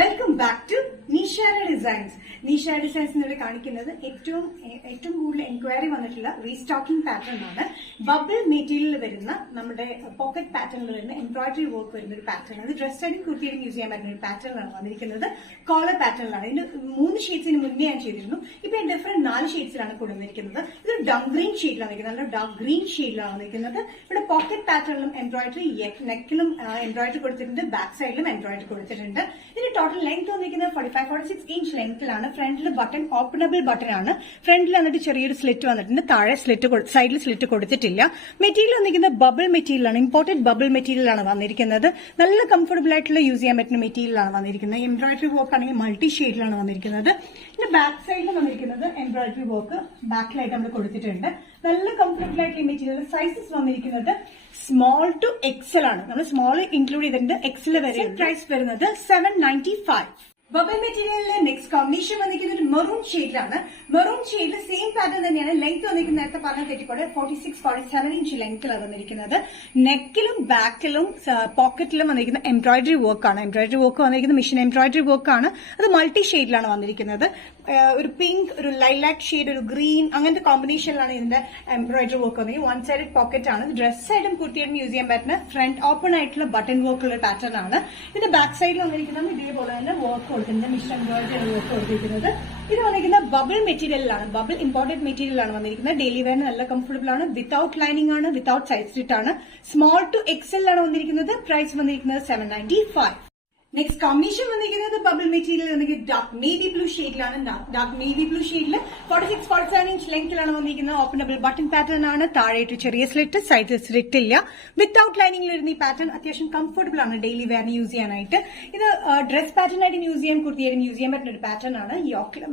Welcome back to Nishara designs. Nishara designs എന്നിവിടെ കാണിക്കുന്നത് ഏറ്റവും കൂടുതൽ എൻക്വയറി വന്നിട്ടുള്ള റീസ്റ്റോക്കിംഗ് പാറ്റേൺ ആണ്. ബബിൾ മെറ്റീരിയൽ വരുന്ന നമ്മുടെ പോക്കറ്റ് പാറ്റേണിൽ വരുന്ന എംബ്രോയിഡറി വർക്ക് വരുന്ന ഒരു പാറ്റേൺ ആണ്. ഡ്രസ് സ്റ്റൈലും കുർത്തിയിലും യൂസ് ചെയ്യാൻ പറ്റുന്ന ഒരു പാറ്റേൺ ആണ് വന്നിരിക്കുന്നത്. കോളർ പാറ്റേണിലാണ്. ഇതിന് 3 ഷെയ്ഡ്സിന് മുന്നേ ഞാൻ ചെയ്തിരുന്നു. ഇപ്പൊ ഡിഫറെന്റ് 4 ഷെയ്ഡ്സിലാണ് കൊണ്ടുവന്നിരിക്കുന്നത്. ഇതൊരു ഡാർക്ക് ഗ്രീൻ ഷെയ്ഡിലാണ് വന്നിരിക്കുന്നത്. നല്ല ഡാർക്ക് ഗ്രീൻ ഷെയ്ഡിലാണ് വന്നിരിക്കുന്നത്. ഇവിടെ പോക്കറ്റ് പാറ്റേണിലും എംബ്രോയിഡറി, നെക്കിലും എംബ്രോയിഡറി കൊടുത്തിട്ടുണ്ട്, ബാക്ക് സൈഡിലും എംബ്രോയിഡറി കൊടുത്തിട്ടുണ്ട്. ഇതിന് ടോട്ടൽ ലെങ്ത് വന്നിരിക്കുന്നത് 45-46 ഇഞ്ച് ലെങ്ത്തിലാണ്. ഫ്രണ്ടിൽ ബട്ടൺ ഓപ്പണബിൾ ബട്ടൺ ആണ്. ഫ്രണ്ടിൽ വന്നിട്ട് ചെറിയൊരു സ്ലിറ്റ് വന്നിട്ടുണ്ട്. താഴെ സൈഡിൽ സ്ലിറ്റ് കൊടുത്തിട്ടില്ല. മെറ്റീരിയൽ വന്നിരിക്കുന്നത് ബബിൾ മെറ്റീരിയലാണ്. ഇമ്പോർട്ടഡ് ബബിൾ മെറ്റീരിയലാണ് വന്നിരിക്കുന്നത്. നല്ല കംഫർട്ടബിൾ ആയിട്ടുള്ള യൂസ് ചെയ്യാൻ പറ്റുന്ന മെറ്റീരിയലാണ് വന്നിരിക്കുന്നത്. എംബ്രോയിഡറി വർക്ക് ആണെങ്കിൽ മൾട്ടി ഷെയ്ഡിലാണ് വന്നിരിക്കുന്നത്. പിന്നെ ബാക്ക് സൈഡിൽ വന്നിരിക്കുന്നത് എംബ്രോയിഡറി വർക്ക് ബാക്കിലായിട്ട് നമ്മൾ കൊടുത്തിട്ടുണ്ട്. നല്ല കംഫർട്ടബിൾ ആയിട്ടുള്ള മെറ്റീരിയൽ. സൈസസ് വന്നിരിക്കുന്നത് സ്മോൾ ടു എക്സൽ ആണ്. നമ്മൾ സ്മോൾ ഇൻക്ലൂഡ് ചെയ്തിട്ടുണ്ട്. എക്സൽ വരെ. പ്രൈസ് വരുന്നത് 795. ബബിൾ മെറ്റീരിയലിലെ നെക്സ്റ്റ് കോമ്പിനേഷൻ വന്നിരിക്കുന്നത് മെറൂൺ ഷെയ്ഡിലാണ്. മെറൂൺ ഷെയ്ഡിൽ സെയിം പാറ്റേൺ തന്നെയാണ്. ലെങ്ത് വന്നിരിക്കുന്നത് നേരത്തെ പറഞ്ഞ തെറ്റിക്കോടെ 46-47 ഇഞ്ച് ലെങ്ത്തിലാണ് വന്നിരിക്കുന്നത്. നെക്കിലും ബാക്കിലും പോക്കറ്റിലും വന്നിരിക്കുന്ന എംബ്രോയിഡറി വർക്കാണ്. എംബ്രോയിഡറി വർക്ക് വന്നിരിക്കുന്നത് മിഷൻ എംബ്രോയിഡറി വർക്കാണ്. അത് മൾട്ടി ഷെയ്ഡിലാണ് വന്നിരിക്കുന്നത്. ഒരു പിങ്ക്, ഒരു ലൈലാക് ഷെയ്ഡ്, ഒരു ഗ്രീൻ, അങ്ങനത്തെ കോമ്പിനേഷനിലാണ് ഇതിന്റെ എംബ്രോയിഡറി വർക്ക് വന്നിരിക്കുന്നത്. 1 സൈഡഡ് പോക്കറ്റ് ആണ്. ഡ്രസ് സൈഡും കുർത്തിയായിട്ടും യൂസ് ചെയ്യാൻ പറ്റുന്ന ഫ്രണ്ട് ഓപ്പൺ ആയിട്ടുള്ള ബട്ടൺ വർക്ക് ഉള്ള പാറ്റേൺ ആണ്. ഇതിന്റെ ബാക്ക് സൈഡിൽ വന്നിരിക്കുന്നത് ഇതേപോലെ തന്നെ വർക്ക് മിഷൻ എംബ്രോയിഡറി വർക്ക് കൊടുത്തിരിക്കുന്നത്. ഇത് വന്നിരിക്കുന്നത് ബബിൾ മെറ്റീരിയലാണ്. ബബിൾ ഇമ്പോർട്ടഡ് മെറ്റീരിയലാണ് വന്നിരിക്കുന്നത്. ഡെയിലി വെയറിന് നല്ല കംഫർട്ടബിൾ ആണ്. വിത്തൌട്ട് ലൈനിങ് ആണ്, വിത്തൌട്ട് സൈഡ് സ്ലിറ്റ് ആണ്. സ്മോൾ ടു എക്സൽ ആണ് വന്നിരിക്കുന്നത്. പ്രൈസ് വന്നിരിക്കുന്നത് 795. നെക്സ്റ്റ് കോമ്പിനേഷൻ വന്നിരിക്കുന്നത് ബബിൾ മെറ്റീരിയൽ വന്നിരിക്കുന്നത് ഡാർക്ക് നേവി ബ്ലൂ ഷെയ്ഡിലാണ്. ഡാർക്ക് നേവി ബ്ലൂ ഷെയ്ഡിൽ 46-47 ഇഞ്ച് ലെങ്ത്തിലാണ് വന്നിരിക്കുന്നത്. ഓപ്പണബിൾ ബട്ടൺ പാറ്റേൺ ആണ്. താഴെയിട്ട് ചെറിയ സ്ലിറ്റ്, സൈഡ് സ്ലിറ്റ് ഇല്ല. വിത്തൌട്ട് ലൈനിങ്ങിൽ വരുന്ന ഈ പാറ്റേൺ അത്യാവശ്യം കംഫർട്ടബിൾ ആണ് ഡെയിലി വെയറിന് യൂസ് ചെയ്യാനായിട്ട്. ഇത് ഡ്രസ് പാറ്റേൺ ആയിട്ട് യൂസ് ചെയ്യാൻ, കുർത്തിയായിട്ടും യൂസ് ചെയ്യാൻ പറ്റുന്ന ഒരു പാറ്റേൺ ആണ്. യോക്കിലും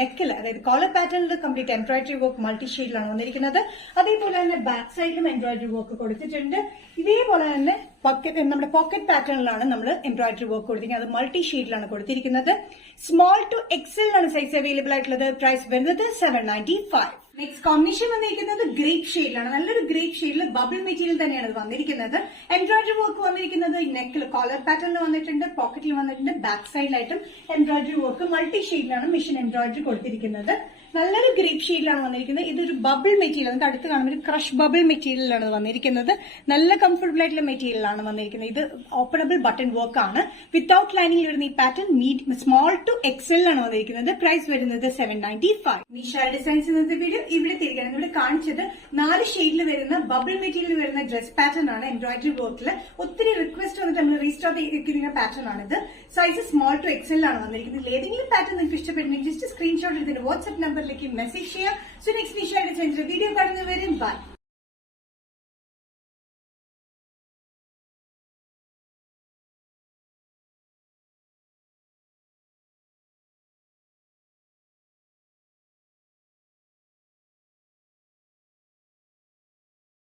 നെക്കിൽ, അതായത് കോളർ പാറ്റേണിൽ കംപ്ലീറ്റ് എംബ്രോയിഡറി വർക്ക് മൾട്ടി ഷെയ്ഡിലാണ് വന്നിരിക്കുന്നത്. അതേപോലെ തന്നെ ബാക്ക് സൈഡിലും എംബ്രോയിഡറി വർക്ക് കൊടുത്തിട്ടുണ്ട്. ഇതേപോലെ തന്നെ നമ്മുടെ പോക്കറ്റ് പാറ്റേണിലാണ് നമ്മൾ എംബ്രോയിഡറി വർക്ക് കൊടുത്തിരിക്കുന്നത്. അത് മൾട്ടി ഷെയ്ഡിലാണ് കൊടുത്തിരിക്കുന്നത്. സ്മോൾ ടു എക്സലിലാണ് സൈസ് അവൈലബിൾ ആയിട്ടുള്ളത്. പ്രൈസ് വരുന്നത് 795. നെക്സ്റ്റ് കോമ്പിനേഷൻ വന്നിരിക്കുന്നത് ഗ്രേപ്പ് ഷെയ്ഡിലാണ്. നല്ലൊരു ഗ്രേപ്പ് ഷെയ്ഡിൽ ബബിൾ മെറ്റീരിയൽ തന്നെയാണ് വന്നിരിക്കുന്നത്. എംബ്രോയിഡറി വർക്ക് വന്നിരിക്കുന്നത് നെക്കിൽ കോളർ പാറ്റേണിൽ വന്നിട്ടുണ്ട്, പോക്കറ്റിൽ വന്നിട്ടുണ്ട്. ബാക്ക് സൈഡിലായിട്ടും എംബ്രോയിഡറി വർക്ക് മൾട്ടി ഷെയ്ഡിലാണ് മിഷൻ എംബ്രോയിഡറി കൊടുത്തിരിക്കുന്നത്. നല്ലൊരു ഗ്രേപ്പ് ഷെയ്ഡിലാണ് വന്നിരിക്കുന്നത്. ഇതൊരു ബബിൾ മെറ്റീരിയൽ, നമുക്ക് അടുത്ത് കാണുമ്പോൾ ഒരു ക്രഷ് ബബിൾ മെറ്റീരിയലാണ് വന്നിരിക്കുന്നത്. നല്ല കംഫർട്ടബിൾ ആയിട്ടുള്ള മെറ്റീരിയലാണ് വന്നിരിക്കുന്നത്. ഇത് ഓപ്പണബിൾ ബട്ടൺ വർക്ക് ആണ്. വിത്തൌട്ട് ലൈനിങ് വരുന്ന ഈ പാറ്റേൺ സ്മോൾ ടു എക്സൽ ആണ് വന്നിരിക്കുന്നത്. പ്രൈസ് വരുന്നത് 795. നിഷാര ഡിസൈൻസ് ഇന്നത്തെ വീഡിയോ ഇവിടെ തിരികണം. ഇവിടെ കാണിച്ചത് 4 ഷെയ്ഡിൽ വരുന്ന ബബിൾ മെറ്റീരിയൽ വരുന്ന ഡ്രസ് പാറ്റേൺ ആണ്. എംബ്രോയിഡറി വർക്കിൽ ഒത്തിരി റിക്വസ്റ്റ് വന്നിട്ട് നമ്മൾ റീസ്റ്റോക്ക് ചെയ്തിരിക്കുന്ന പാറ്റേൺ ആണിത്. സൈസ് സ്മോൾ ടു എക്സൽ ആണ് വന്നിരിക്കുന്നത്. ഏതെങ്കിലും പാറ്റേൺ നിങ്ങൾക്ക് ഇഷ്ടപ്പെടുന്നെങ്കിൽ ജസ്റ്റ് സ്ക്രീൻഷോട്ട് എടുത്തിട്ട് വാട്സ്ആപ്പ് നമ്പറിലേക്ക് മെസ്സേജ് ചെയ്യാം. So next Nishara designs video കാണുന്നവരും ബൈ.